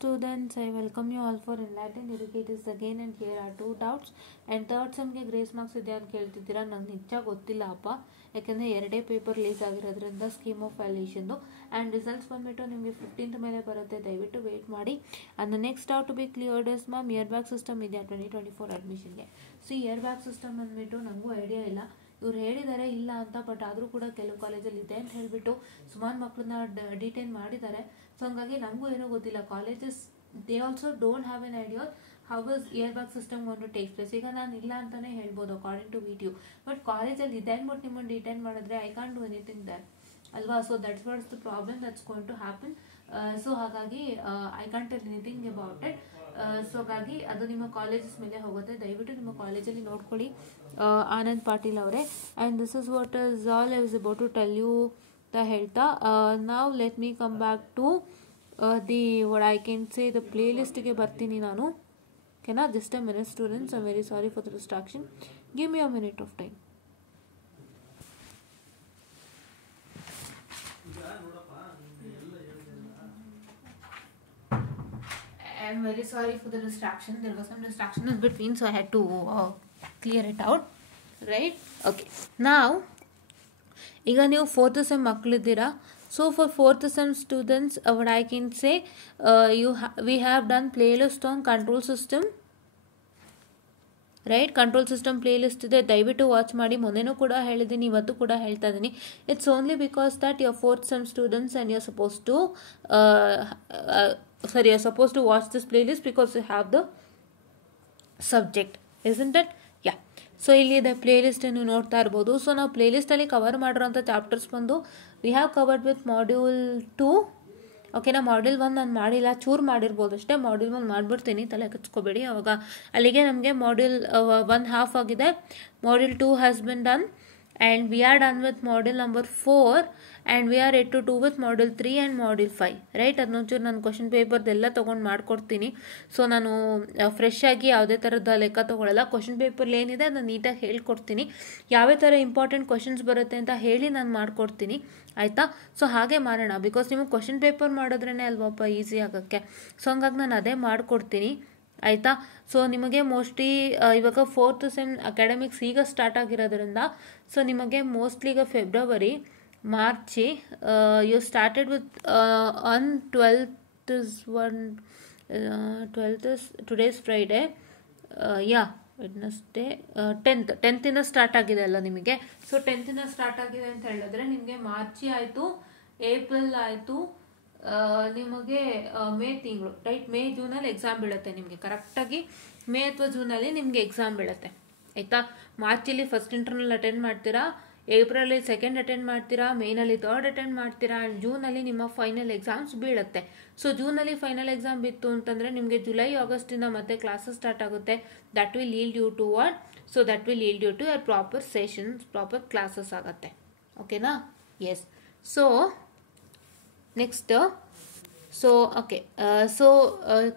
Students, I welcome you all for Enlightened Educators again, and here are two doubts. And third ಸೆಮ್ಗೆ grace marks ಇದೆ ಅಂತ ಕೇಳ್ತಿದ್ದೀರಾ. ನಂಗೆ ನಿಜ ಗೊತ್ತಿಲ್ಲ ಅಪ್ಪ, ಯಾಕೆಂದರೆ ಎರಡೇ ಪೇಪರ್ ರಿಲೀಸ್ ಆಗಿರೋದ್ರಿಂದ ಸ್ಕೀಮ್ ಆಫ್ ವ್ಯಾಲ್ಯೂಷನ್ದು. ಆ್ಯಂಡ್ ರಿಸಲ್ಟ್ಸ್ ಬಂದುಬಿಟ್ಟು ನಿಮಗೆ 15th ಮೇಲೆ ಬರುತ್ತೆ, ದಯವಿಟ್ಟು ವೇಟ್ ಮಾಡಿ. And the next doubt to be cleared is ma'am, year back system ಇದೆಯಾ 2024 ಅಡ್ಮಿಷನ್ಗೆ? ಸೊ ಇಯರ್ ಬ್ಯಾಗ್ ಸಿಸ್ಟಮ್ ಬಂದುಬಿಟ್ಟು ನನಗೂ ಐಡಿಯಾ ಇಲ್ಲ. ಇವ್ರು ಹೇಳಿದ್ದಾರೆ ಇಲ್ಲ ಅಂತ, ಬಟ್ ಆದರೂ ಕೂಡ ಕೆಲವು ಕಾಲೇಜಲ್ಲಿ ಇದೆ ಅಂತ ಹೇಳಿಬಿಟ್ಟು ಸುಮಾರು ಮಕ್ಕಳನ್ನ ಡಿಟೈನ್ ಮಾಡಿದ್ದಾರೆ. ಸೊ ಹಂಗಾಗಿ ನಮಗೂ ಏನೂ ಗೊತ್ತಿಲ್ಲ. Colleges they also don't have an idea how is year back system gone to take place. ಈಗ ನಾನು ಇಲ್ಲ ಅಂತಲೇ ಹೇಳ್ಬೋದು ಅಕಾರ್ಡಿಂಗ್ ಟು ವಿಡಿಯೋ, ಬಟ್ ಕಾಲೇಜಲ್ಲಿ ಇದೆ ಅಂದ್ಬಿಟ್ಟು ನಿಮ್ಮನ್ನು ಡಿಟೈನ್ ಮಾಡಿದ್ರೆ I can't do anything there ಅಲ್ವಾ. So that's what's the problem that's going to happen. So ಹಾಗಾಗಿ I can't tell anything about it. So ಹಾಗಾಗಿ ಅದು ನಿಮ್ಮ ಕಾಲೇಜಸ್ ಮೇಲೆ ಹೋಗುತ್ತೆ, ದಯವಿಟ್ಟು ನಿಮ್ಮ ಕಾಲೇಜಲ್ಲಿ ನೋಡ್ಕೊಳ್ಳಿ ಆನಂದ್ ಪಾಟೀಲ್ ಅವರೇ. And this is what is all I was about to tell you ಅಂತ ಹೇಳ್ತಾ, ನಾವು let me come back to the what I can say the play ಲಿಸ್ಟ್ಗೆ ಬರ್ತೀನಿ ನಾನು. ಓಕೆನಾ? Just a minute students, I am very sorry for the distraction. Give me a minute of time. I'm very sorry for the distraction. There was some distraction in between, so I had to clear it out. Right? Okay. Now, ಈಗ ನೀವು 4th sem ಮಕ್ಕಳಿದ್ದೀರಾ. So for 4th sem students, what I can say, we have done playlist on control system. Right, control system play list ಇದೆ, ದಯವಿಟ್ಟು watch ಮಾಡಿ. ಮೊನ್ನೆನೂ ಕೂಡ ಹೇಳಿದ್ದೀನಿ, ಇವತ್ತು ಕೂಡ ಹೇಳ್ತಾ ಇದ್ದೀನಿ. It's only because that your 4th sem students and you're supposed to watch this playlist because you have the subject, isn't it? Yeah. So ಇಲ್ಲಿದೆ ಪ್ಲೇ ಲಿಸ್ಟ್, ನೀವು ನೋಡ್ತಾ ಇರ್ಬೋದು. ಸೊ ನಾವು ಪ್ಲೇ ಲಿಸ್ಟಲ್ಲಿ ಕವರ್ ಮಾಡಿರೋಂಥ ಚಾಪ್ಟರ್ಸ್ ಬಂದು we have covered with module 2. ಓಕೆನಾ? Module 1 ನಾನು ಮಾಡಿಲ್ಲ, ಚೂರು ಮಾಡಿರ್ಬೋದು ಅಷ್ಟೇ. ಮಾಡ್ಯೂಲ್ 1 ಮಾಡಿಬಿಡ್ತೀನಿ, ತಲೆ ಕಚ್ಕೋಬೇಡಿ. ಅವಾಗ ಅಲ್ಲಿಗೆ ನಮಗೆ ಮಾಡ್ಯೂಲ್ 1 ಹಾಫ್ ಆಗಿದೆ. Module 2 has been done and we are done with module number 4 and we are ready to do with module 3 and module 5. Right, ಅದನ್ನೊಂಚೂರು ನಾನು ಕ್ವಶನ್ ಪೇಪರ್ದೆಲ್ಲ ತೊಗೊಂಡು ಮಾಡ್ಕೊಡ್ತೀನಿ. ಸೊ ನಾನು ಫ್ರೆಶ್ ಆಗಿ ಯಾವುದೇ ಥರದ ಲೆಕ್ಕ ತೊಗೊಳ್ಳಲ್ಲ. ಕ್ವಶನ್ ಪೇಪರ್ ಏನಿದೆ ಅದನ್ನು ನೀಟಾಗಿ ಹೇಳ್ಕೊಡ್ತೀನಿ. ಯಾವ್ಯಾವ ಥರ ಇಂಪಾರ್ಟೆಂಟ್ ಕ್ವಶನ್ಸ್ ಬರುತ್ತೆ ಅಂತ ಹೇಳಿ ನಾನು ಮಾಡ್ಕೊಡ್ತೀನಿ, ಆಯಿತಾ? ಸೊ ಹಾಗೆ ಮಾಡೋಣ, ಬಿಕಾಸ್ ನಿಮಗೆ ಕ್ವಶನ್ ಪೇಪರ್ ಮಾಡಿದ್ರೇ ಅಲ್ವಪ್ಪ ಈಸಿ ಆಗೋಕ್ಕೆ. ಸೊ ಹಂಗಾಗಿ ನಾನು ಅದೇ ಮಾಡಿಕೊಡ್ತೀನಿ, ಆಯಿತಾ? ಸೊ ನಿಮಗೆ ಮೋಸ್ಟ್ಲಿ ಇವಾಗ 4th ಸೆಮ್ ಅಕಾಡೆಮಿಕ್ಸ್ ಈಗ ಸ್ಟಾರ್ಟ್ ಆಗಿರೋದ್ರಿಂದ, ಸೊ ನಿಮಗೆ ಮೋಸ್ಟ್ಲಿ ಈಗ February March you started with on 12th is today's Friday, yeah Wednesday 10th start ಆಗಿದೆ ಅಲ್ಲ ನಿಮಗೆ. ಸೊ 10th ಸ್ಟಾರ್ಟ್ ಆಗಿದೆ ಅಂತ ಹೇಳಿದ್ರೆ ನಿಮಗೆ ಮಾರ್ಚಿ ಆಯಿತು, ಏಪ್ರಿಲ್ ಆಯಿತು, ನಿಮಗೆ ಮೇ ತಿಂಗಳು, ರೈಟ್? ಮೇ ಜೂನಲ್ಲಿ ಎಕ್ಸಾಮ್ ಬೀಳುತ್ತೆ ನಿಮಗೆ. ಕರೆಕ್ಟಾಗಿ ಮೇ ಅಥವಾ ಜೂನಲ್ಲಿ ನಿಮಗೆ ಎಕ್ಸಾಮ್ ಬೀಳುತ್ತೆ, ಆಯಿತಾ? ಮಾರ್ಚಲ್ಲಿ ಫಸ್ಟ್ ಇಂಟರ್ನಲ್ ಅಟೆಂಡ್ ಮಾಡ್ತೀರಾ, ಏಪ್ರಿಲಲ್ಲಿ ಸೆಕೆಂಡ್ ಅಟೆಂಡ್ ಮಾಡ್ತೀರಾ, ಮೇನಲ್ಲಿ ಥರ್ಡ್ ಅಟೆಂಡ್ ಮಾಡ್ತೀರಾ, ಆ್ಯಂಡ್ ಜೂನಲ್ಲಿ ನಿಮ್ಮ ಫೈನಲ್ ಎಕ್ಸಾಮ್ಸ್ ಬೀಳುತ್ತೆ. ಸೊ ಜೂನಲ್ಲಿ ಫೈನಲ್ ಎಕ್ಸಾಮ್ ಬಿತ್ತು ಅಂತಂದರೆ ನಿಮಗೆ ಜುಲೈ ಆಗಸ್ಟಿಂದ ಮತ್ತೆ ಕ್ಲಾಸಸ್ ಸ್ಟಾರ್ಟ್ ಆಗುತ್ತೆ. That will yield you to what? So that will yield you to your proper sessions, proper classes ಆಗುತ್ತೆ. ಓಕೆನಾ? Yes. So next, so okay, so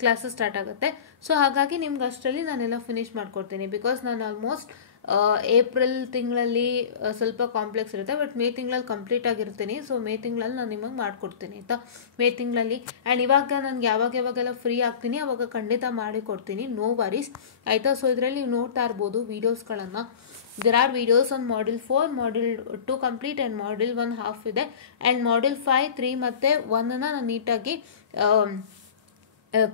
classes start ಆಗುತ್ತೆ. ಸೊ ಹಾಗಾಗಿ ನಿಮ್ಗೆ ಅಷ್ಟರಲ್ಲಿ ನಾನೆಲ್ಲ ಫಿನಿಶ್ ಮಾಡ್ಕೊಡ್ತೀನಿ, ಬಿಕಾಸ್ ನಾನು ಆಲ್ಮೋಸ್ಟ್ ಏಪ್ರಿಲ್ ತಿಂಗಳಲ್ಲಿ ಸ್ವಲ್ಪ ಕಾಂಪ್ಲೆಕ್ಸ್ ಇರುತ್ತೆ, ಬಟ್ ಮೇ ತಿಂಗಳಲ್ಲಿ ಕಂಪ್ಲೀಟ್ ಆಗಿರ್ತೀನಿ. ಸೊ ಮೇ ತಿಂಗಳಲ್ಲಿ ನಾನು ನಿಮಗೆ ಮಾಡಿಕೊಡ್ತೀನಿ, ಆಯಿತಾ? ಮೇ ತಿಂಗಳಲ್ಲಿ. ಆ್ಯಂಡ್ ಇವಾಗ ನನಗೆ ಯಾವಾಗೆಲ್ಲ ಫ್ರೀ ಆಗ್ತೀನಿ ಅವಾಗ ಖಂಡಿತ ಮಾಡಿಕೊಡ್ತೀನಿ, ನೋ ವರೀಸ್, ಆಯಿತಾ? ಸೊ ಇದರಲ್ಲಿ ನೀವು ನೋಡ್ತಾ ಇರ್ಬೋದು ವೀಡಿಯೋಸ್ಗಳನ್ನು. There are videos on module 4, module 2 complete and module 1 half ಇದೆ. ಆ್ಯಂಡ್ module 5, 3 ಮತ್ತು 1 ನಾನು ನೀಟಾಗಿ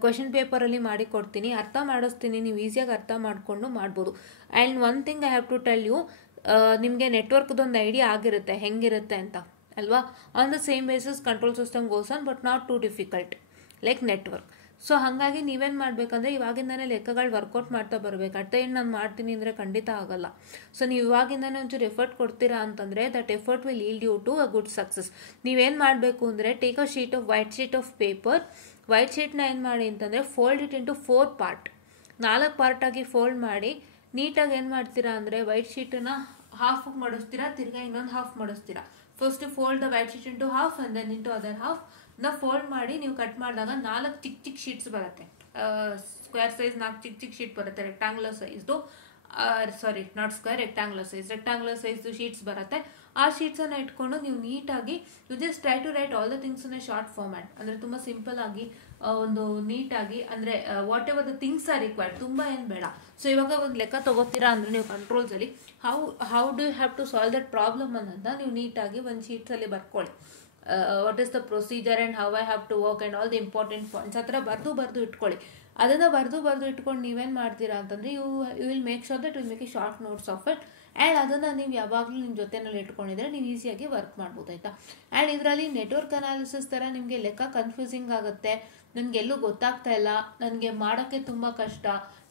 ಕ್ವಶನ್ ಪೇಪರಲ್ಲಿ ಮಾಡಿಕೊಡ್ತೀನಿ, ಅರ್ಥ ಮಾಡಿಸ್ತೀನಿ. ನೀವು ಈಸಿಯಾಗಿ ಅರ್ಥ ಮಾಡಿಕೊಂಡು ಮಾಡ್ಬೋದು. And one thing I have to tell you, ನಿಮಗೆ ನೆಟ್ವರ್ಕ್ದೊಂದು ಐಡಿಯಾ ಆಗಿರುತ್ತೆ ಹೆಂಗಿರುತ್ತೆ ಅಂತ, ಅಲ್ವಾ? On the same basis control system goes on, but not too difficult like network. So ಹಾಗಾಗಿ ನೀವೇನು ಮಾಡಬೇಕಂದ್ರೆ ಇವಾಗಿಂದನೇ ಲೆಕ್ಕಗಳು ವರ್ಕೌಟ್ ಮಾಡ್ತಾ ಬರಬೇಕು. ಅಟ್ ದ ಎಂಡ್ ನಾನು ಮಾಡ್ತೀನಿ ಅಂದರೆ ಖಂಡಿತ ಆಗಲ್ಲ. ಸೊ ನೀವು ಇವಾಗಿಂದನೇ ಒಂಚೂರು ಎಫರ್ಟ್ ಕೊಡ್ತೀರಾ ಅಂತಂದರೆ that effort will yield you to a good success. ನೀವೇನು ಮಾಡಬೇಕು ಅಂದರೆ take a white sheet of paper. White ಶೀಟ್ನ ಏನು ಮಾಡಿ ಅಂತಂದರೆ ಫೋಲ್ಡ್ ಇಟ್ ಇಂಟು 4 ಪಾರ್ಟ್, 4 ಪಾರ್ಟಾಗಿ ಫೋಲ್ಡ್ ಮಾಡಿ ನೀಟಾಗಿ ಏನು ಮಾಡ್ತೀರಾ ಅಂದರೆ ವೈಟ್ ಶೀಟನ್ನು ಹಾಫ್ ಮಾಡಿಸ್ತೀರಾ, ತಿರ್ಗಾ ಇನ್ನೊಂದು ಹಾಫ್ ಮಾಡಿಸ್ತೀರಾ. First fold the white sheet into half and then into other half. Fold ಮಾಡಿ ನೀವು ಕಟ್ ಮಾಡಿದಾಗ 4 ಚಿಕ್ಕ ಶೀಟ್ಸ್ ಬರುತ್ತೆ. ಸ್ಕ್ವೇರ್ ಸೈಜ್ 4 ಚಿಕ್ಕ ಶೀಟ್ ಬರುತ್ತೆ, ರೆಕ್ಟಾಂಗ್ಯುಲರ್ ಸೈಜ್ದು, ಸಾರಿ ನಾಟ್ ಸ್ಕ್ವೇರ್, ರೆಕ್ಟಾಂಗ್ಯುಲರ್ ಸೈಜ್ದು ಶೀಟ್ಸ್ ಬರುತ್ತೆ. ಆ ಶೀಟ್ಸನ್ನು ಇಟ್ಕೊಂಡು ನೀವು ನೀಟಾಗಿ you just try to write all the things in a short format. ಅಂದರೆ ತುಂಬ ಸಿಂಪಲ್ ಆಗಿ ಒಂದು ನೀಟಾಗಿ ಅಂದರೆ whatever the things are required, ತುಂಬ ಏನು ಬೇಡ. ಸೊ ಇವಾಗ ಒಂದು ಲೆಕ್ಕ ತೊಗೋತೀರಾ ಅಂದರೆ ನೀವು ಕಂಟ್ರೋಲ್ಸಲ್ಲಿ how do you have to solve that problem ಅನ್ನೋದನ್ನ ನೀವು ನೀಟಾಗಿ ಒಂದು ಶೀಟ್ಸಲ್ಲಿ ಬರ್ಕೊಳ್ಳಿ. What is the procedure and how I have to work and all the important points ಆ ಥರ ಬರೆದು ಇಟ್ಕೊಳ್ಳಿ. ಅದನ್ನು ಬರೆದು ಇಟ್ಕೊಂಡು ನೀವೇನು ಮಾಡ್ತೀರಾ ಅಂತಂದರೆ you will make sure that will make a short notes of it. And ಅದನ್ನು ನೀವು ಯಾವಾಗಲೂ ನಿಮ್ಮ ಜೊತೆನಲ್ಲಿ ಇಟ್ಕೊಂಡಿದ್ರೆ ನೀವು ಈಸಿಯಾಗಿ ವರ್ಕ್ ಮಾಡ್ಬೋದು, ಆಯಿತಾ. ಆ್ಯಂಡ್ ಇದರಲ್ಲಿ ನೆಟ್ವರ್ಕ್ ಅನಾಲಿಸಿಸ್ ಥರ ನಿಮಗೆ ಲೆಕ್ಕ ಕನ್ಫ್ಯೂಸಿಂಗ್ ಆಗುತ್ತೆ, ನನಗೆಲ್ಲೂ ಗೊತ್ತಾಗ್ತಾ ಇಲ್ಲ, ನನಗೆ ಮಾಡೋಕ್ಕೆ ತುಂಬ ಕಷ್ಟ,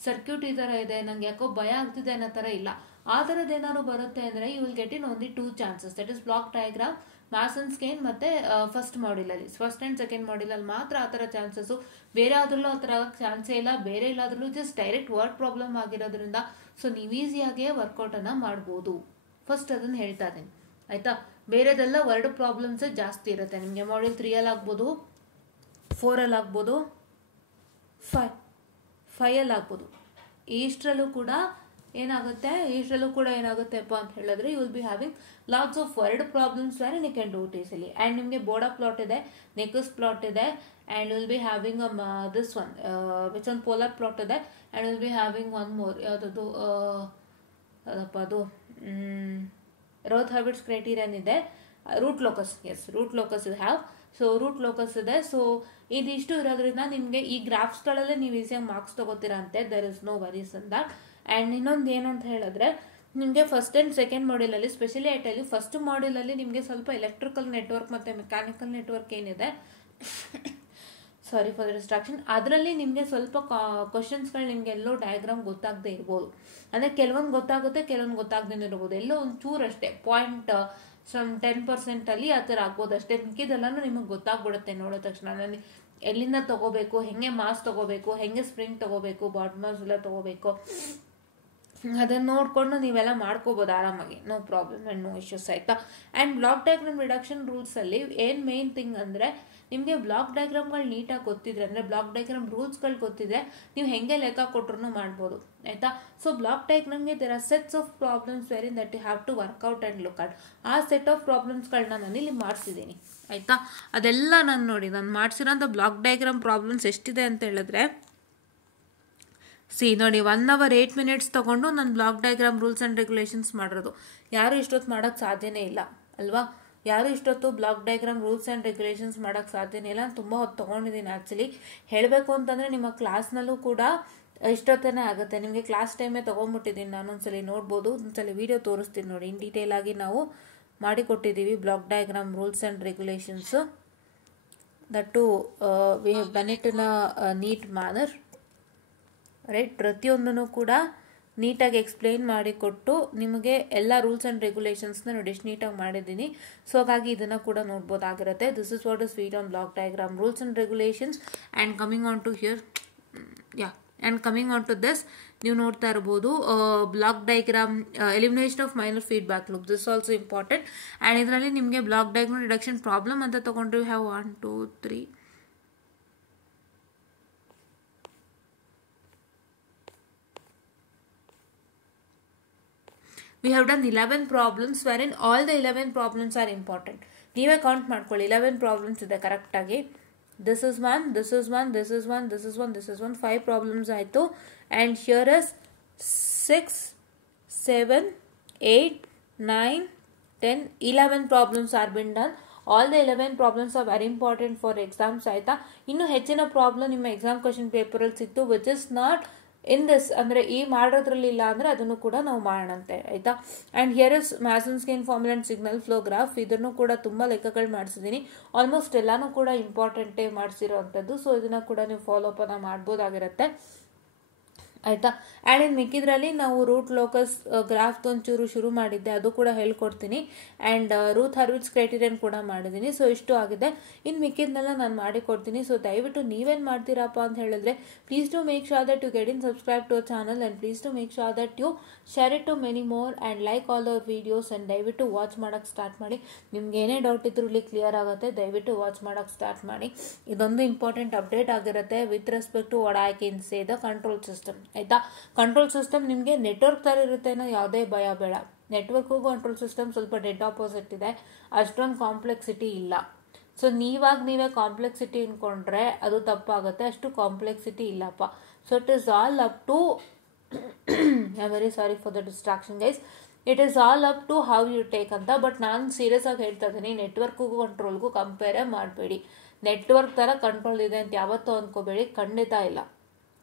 ಸರ್ಕ್ಯೂಟ್ ಈ ಥರ ಇದೆ, ನನಗೆ ಯಾಕೋ ಭಯ ಆಗ್ತಿದೆ ಅನ್ನೋ ಥರ ಇಲ್ಲ. ಆ ಥರದ್ದು ಏನಾದ್ರು ಬರುತ್ತೆ ಅಂದರೆ you will get in only 2 chances, that is block diagram, Mason's gain ಮತ್ತು ಫಸ್ಟ್ ಮಾಡ್ಯೂಲಲ್ಲಿ, ಫಸ್ಟ್ ಆ್ಯಂಡ್ ಸೆಕೆಂಡ್ ಮಾಡ್ಯೂಲಲ್ಲಿ ಮಾತ್ರ ಆ ಥರ ಚಾನ್ಸಸ್ಸು. ಬೇರೆ ಆದ್ರೂ ಆ ಥರ ಚಾನ್ಸೇ ಇಲ್ಲ. ಬೇರೆ ಎಲ್ಲಾದ್ರೂ ಜಸ್ಟ್ ಡೈರೆಕ್ಟ್ ವರ್ಡ್ ಪ್ರಾಬ್ಲಮ್ ಆಗಿರೋದ್ರಿಂದ ಸೊ ನೀವು ಈಸಿಯಾಗೇ ವರ್ಕೌಟನ್ನು ಮಾಡ್ಬೋದು. ಫಸ್ಟ್ ಅದನ್ನು ಹೇಳ್ತಾ ಇದ್ದೀನಿ, ಆಯಿತಾ. ಬೇರೆದೆಲ್ಲ ವರ್ಡ್ ಪ್ರಾಬ್ಲಮ್ಸೇ ಜಾಸ್ತಿ ಇರುತ್ತೆ ನಿಮಗೆ. ಮಾಡ್ಯೂಲ್ 3 ಆಗ್ಬೋದು, 4 ಆಗ್ಬೋದು, 5 ಆಗ್ಬೋದು. ಇಷ್ಟರಲ್ಲೂ ಕೂಡ ಏನಾಗುತ್ತೆಪ್ಪ ಅಂತ ಹೇಳಿದ್ರೆ you will be having lots of word problems where you can do it easily. And ನಿಮಗೆ ಬೋರ್ಡಾ ಪ್ಲಾಟ್ ಇದೆ, ನೆಕ್ಸ್ಟ್ ಪ್ಲಾಟ್ ಇದೆ, and will be having this one which ಒಂದು ಪೋಲಾರ್ ಪ್ಲಾಟ್ ಇದೆ, and will be having one more, ಯಾವುದದು ಅದು Routh Hurwitz criterion ಇದೆ, root locus, root locus ಇದು have. So root locus ಇದೆ. ಸೊ ಇದಿಷ್ಟು ಇರೋದ್ರಿಂದ ನಿಮಗೆ ಈ ಗ್ರಾಫ್ಸ್ಗಳಲ್ಲೇ ನೀವು ಈಸಿಯಾಗಿ ಮಾರ್ಕ್ಸ್ ತೊಗೋತೀರಾ ಅಂತೆ, there is no worries in that. And ಇನ್ನೊಂದು ಏನು ಅಂತ ಹೇಳಿದ್ರೆ ನಿಮಗೆ ಫಸ್ಟ್ ಆ್ಯಂಡ್ ಸೆಕೆಂಡ್ ಮಾಡ್ಯೂಲಲ್ಲಿ ಸ್ಪೆಷಲಿ ಐಟಲ್ಲಿ ಫಸ್ಟ್ ಮಾಡ್ಯೂಲಲ್ಲಿ ನಿಮಗೆ ಸ್ವಲ್ಪ ಎಲೆಕ್ಟ್ರಿಕಲ್ ನೆಟ್ವರ್ಕ್ ಮತ್ತು ಮೆಕ್ಯಾನಿಕಲ್ ನೆಟ್ವರ್ಕ್ ಏನಿದೆ, ಸಾರಿ ಫಾರ್ ದ ಡಿಸ್ಟ್ರಾಕ್ಷನ್, ಅದರಲ್ಲಿ ನಿಮಗೆ ಸ್ವಲ್ಪ ಕ್ವಶನ್ಸ್ಗಳು ನಿಮಗೆ ಎಲ್ಲೋ ಡಯಾಗ್ರಾಮ್ ಗೊತ್ತಾಗದೇ ಇರ್ಬೋದು. ಅಂದರೆ ಕೆಲವೊಂದು ಗೊತ್ತಾಗುತ್ತೆ, ಕೆಲವೊಂದು ಗೊತ್ತಾಗದೇ ಇರ್ಬೋದು, ಎಲ್ಲೋ ಒಂದು ಚೂರಷ್ಟೇ ಪಾಯಿಂಟ್ ಸಮ್ 10% ಆ ಥರ ಆಗ್ಬೋದು ಅಷ್ಟೇ. ಮಿಕ್ಕಿದೆಲ್ಲನೂ ನಿಮಗೆ ಗೊತ್ತಾಗ್ಬಿಡುತ್ತೆ ನೋಡೋ ತಕ್ಷಣ. ನಾನು ಎಲ್ಲಿಂದ ತೊಗೋಬೇಕು, ಹೆಂಗೆ ಮಾಸ್ ತೊಗೋಬೇಕು, ಹೆಂಗೆ ಸ್ಪ್ರಿಂಗ್ ತೊಗೋಬೇಕು, ಬಾಟ್ಮರ್ಸ್ ಎಲ್ಲ ತೊಗೋಬೇಕು, ಅದನ್ನು ನೋಡಿಕೊಂಡು ನೀವೆಲ್ಲ ಮಾಡ್ಕೋಬೋದು ಆರಾಮಾಗಿ, no problem and no issues, ಆಯಿತಾ. ಆ್ಯಂಡ್ ಬ್ಲಾಕ್ ಡಯಾಗ್ರಾಮ್ ರಿಡಕ್ಷನ್ ರೂಲ್ಸಲ್ಲಿ ಏನು ಮೇನ್ ಥಿಂಗ್ ಅಂದರೆ ನಿಮಗೆ ಬ್ಲಾಕ್ ಡಯಾಗ್ರಾಮ್ಗಳು ನೀಟಾಗಿ ಗೊತ್ತಿದ್ರೆ, ಅಂದರೆ ಬ್ಲಾಕ್ ಡಯಾಗ್ರಾಮ್ ರೂಲ್ಸ್ಗಳು ಗೊತ್ತಿದ್ರೆ ನೀವು ಹೆಂಗೆ ಲೆಕ್ಕ ಕೊಟ್ಟರು ಮಾಡ್ಬೋದು, ಆಯಿತಾ. ಸೊ ಬ್ಲಾಕ್ ಡಯಾಗ್ರಾಮ್ಗೆ there are sets of problems were in that you have to work out and look at. ಆ ಸೆಟ್ ಆಫ್ ಪ್ರಾಬ್ಲಮ್ಸ್ಗಳನ್ನ ನಾನು ಇಲ್ಲಿ ಮಾಡಿಸಿದ್ದೀನಿ, ಆಯಿತಾ. ಅದೆಲ್ಲ ನಾನು ಮಾಡಿಸಿರೋಂಥ ಬ್ಲಾಕ್ ಡಯಾಗ್ರಾಮ್ ಪ್ರಾಬ್ಲಮ್ಸ್ ಎಷ್ಟಿದೆ ಅಂತ ಹೇಳಿದ್ರೆ ನೋಡಿ 1 hour 8 minutes ತೊಗೊಂಡು ನಾನು block diagram rules and regulations ಮಾಡಿರೋದು. ಯಾರು ಇಷ್ಟೊತ್ತು ಮಾಡೋಕ್ಕೆ ಸಾಧ್ಯನೇ ಇಲ್ಲ ಅಲ್ವಾ. ಯಾರು ಇಷ್ಟೊತ್ತು block diagram rules and regulations ಮಾಡೋಕ್ಕೆ ಸಾಧ್ಯನೇ ಇಲ್ಲ. ತುಂಬ ಹೊತ್ತು ತೊಗೊಂಡಿದ್ದೀನಿ ಆ್ಯಕ್ಚುಲಿ. ಹೇಳಬೇಕು ಅಂತಂದರೆ ನಿಮ್ಮ ಕ್ಲಾಸ್ನಲ್ಲೂ ಕೂಡ ಇಷ್ಟೊತ್ತನೇ ಆಗುತ್ತೆ. ನಿಮಗೆ ಕ್ಲಾಸ್ ಟೈಮೇ ತೊಗೊಂಡ್ಬಿಟ್ಟಿದ್ದೀನಿ ನಾನು. ಒಂದ್ಸಲಿ ನೋಡ್ಬೋದು, ಒಂದ್ಸಲಿ ವಿಡಿಯೋ ತೋರಿಸ್ತೀನಿ ನೋಡಿ. ಇನ್ ಡೀಟೇಲ್ ಆಗಿ ನಾವು ಮಾಡಿಕೊಟ್ಟಿದ್ದೀವಿ block diagram rules and regulations. That we have done it in a neat manner, right. ಪ್ರತಿಯೊಂದನ್ನು ಕೂಡ ನೀಟಾಗಿ ಎಕ್ಸ್ಪ್ಲೇನ್ ಮಾಡಿಕೊಟ್ಟು ನಿಮಗೆ ಎಲ್ಲ ರೂಲ್ಸ್ ಆ್ಯಂಡ್ ರೆಗ್ಯುಲೇಷನ್ಸ್ನ ನೋಡಿ ಎಷ್ಟು ನೀಟಾಗಿ ಮಾಡಿದ್ದೀನಿ. ಸೊ ಹಾಗಾಗಿ ಇದನ್ನು ಕೂಡ ನೋಡ್ಬೋದಾಗಿರುತ್ತೆ. This is what is sweet on block diagram rules and regulations. And coming on to here and coming on to this ನೀವು ನೋಡ್ತಾ ಇರ್ಬೋದು block diagram elimination of minor feedback loop, this also important. And ಇದರಲ್ಲಿ ನಿಮಗೆ block diagram reduction problem ಅಂತ ತೊಗೊಂಡ್ರೆ have 1 2 3 we have done 11 problems wherein all the 11 problems are important. ನೀವೇ count ಮಾಡ್ಕೊಳ್ಳಿ, 11 problems ಇದೆ ಕರೆಕ್ಟಾಗಿ. this is 1, this is 1, this is 1, this is 1, this is 1, 5 problems ಆಯಿತು. And here is 6 7 8 9 10 11 problems R been done. All the 11 problems are very important for exams, ಆಯಿತಾ. ಇನ್ನೂ ಹೆಚ್ಚಿನ problem ನಿಮ್ಮ exam question ಪೇಪರಲ್ಲಿ ಸಿಕ್ತು which is not in this, ಅಂದರೆ ಈ ಮಾಡೋದ್ರಲ್ಲಿ ಇಲ್ಲ ಅಂದರೆ ಅದನ್ನು ಕೂಡ ನಾವು ಮಾಡೋಣಂತೆ, ಆಯಿತಾ. And here is Mason's gain formula and signal flow graph. ಇದನ್ನು ಕೂಡ ತುಂಬ ಲೆಕ್ಕಗಳು ಮಾಡಿಸಿದ್ದೀನಿ. ಆಲ್ಮೋಸ್ಟ್ ಎಲ್ಲನೂ ಕೂಡ ಇಂಪಾರ್ಟೆಂಟೇ ಮಾಡಿಸಿರೋ ಅಂಥದ್ದು. ಸೊ ಇದನ್ನು ಕೂಡ ನೀವು ಫಾಲೋ ಅಪ್ ಮಾಡ್ಬೋದಾಗಿರುತ್ತೆ, ಆಯಿತಾ. ಆ್ಯಂಡ್ ಇನ್ನು ಮಿಕ್ಕಿದ್ರಲ್ಲಿ ನಾವು ರೂಟ್ ಲೋಕಸ್ ಗ್ರಾಫ್ದೊಂಚೂರು ಶುರು ಮಾಡಿದ್ದೆ, ಅದು ಕೂಡ ಹೇಳ್ಕೊಡ್ತೀನಿ. ಆ್ಯಂಡ್ ರೂತ್ ಹ್ಯಾಬಿಟ್ಸ್ ಕ್ರೈಟೀರಿಯನ್ ಕೂಡ ಮಾಡಿದ್ದೀನಿ. ಸೊ ಇಷ್ಟು ಆಗಿದೆ. ಇನ್ನು ಮಿಕ್ಕಿದ್ನೆಲ್ಲ ನಾನು ಮಾಡಿಕೊಡ್ತೀನಿ. ಸೊ ದಯವಿಟ್ಟು ನೀವೇನು ಮಾಡ್ತೀರಪ್ಪ ಅಂತ ಹೇಳಿದ್ರೆ please to make sure that you get in subscribe to our channel and please to make sure that you share it to many more and like all our videos. And ದಯವಿಟ್ಟು watch ಮಾಡೋಕ್ಕೆ start ಮಾಡಿ. ನಿಮ್ಗೆ ಏನೇ doubt ಇದ್ರೂ ಇಲ್ಲಿ clear ಆಗುತ್ತೆ. ದಯವಿಟ್ಟು watch ಮಾಡೋಕ್ಕೆ ಸ್ಟಾರ್ಟ್ ಮಾಡಿ. ಇದೊಂದು ಇಂಪಾರ್ಟೆಂಟ್ ಅಪ್ಡೇಟ್ ಆಗಿರುತ್ತೆ with respect to what I can say the control system, ಆಯಿತಾ. ಕಂಟ್ರೋಲ್ ಸಿಸ್ಟಮ್ ನಿಮಗೆ ನೆಟ್ವರ್ಕ್ ಥರ ಇರುತ್ತೆ ಅನ್ನೋ ಯಾವುದೇ ಭಯ ಬೇಡ. ನೆಟ್ವರ್ಕ್ಗೂ ಕಂಟ್ರೋಲ್ ಸಿಸ್ಟಮ್ ಸ್ವಲ್ಪ ಡೆಡ್ ಆಪೋಸಿಟ್ ಇದೆ, ಅಷ್ಟೊಂದು ಕಾಂಪ್ಲೆಕ್ಸಿಟಿ ಇಲ್ಲ. ಸೊ ನೀವೇ ಕಾಂಪ್ಲೆಕ್ಸಿಟಿ ಅಂದ್ಕೊಂಡ್ರೆ ಅದು ತಪ್ಪಾಗುತ್ತೆ, ಅಷ್ಟು ಕಾಂಪ್ಲೆಕ್ಸಿಟಿ ಇಲ್ಲಪ್ಪ. So it is all up to I am very sorry for the distraction guys, it is all up to how you take ಅಂತ. ಬಟ್ ನಾನು ಸೀರಿಯಸ್ ಆಗಿ ಹೇಳ್ತಾ ಇದ್ದೀನಿ, ನೆಟ್ವರ್ಕ್ಗೂ ಕಂಟ್ರೋಲ್ಗೂ ಕಂಪೇರೇ ಮಾಡಬೇಡಿ. ನೆಟ್ವರ್ಕ್ ಥರ ಕಂಟ್ರೋಲ್ ಇದೆ ಅಂತ ಯಾವತ್ತೂ ಅಂದ್ಕೋಬೇಡಿ, ಖಂಡಿತ ಇಲ್ಲ.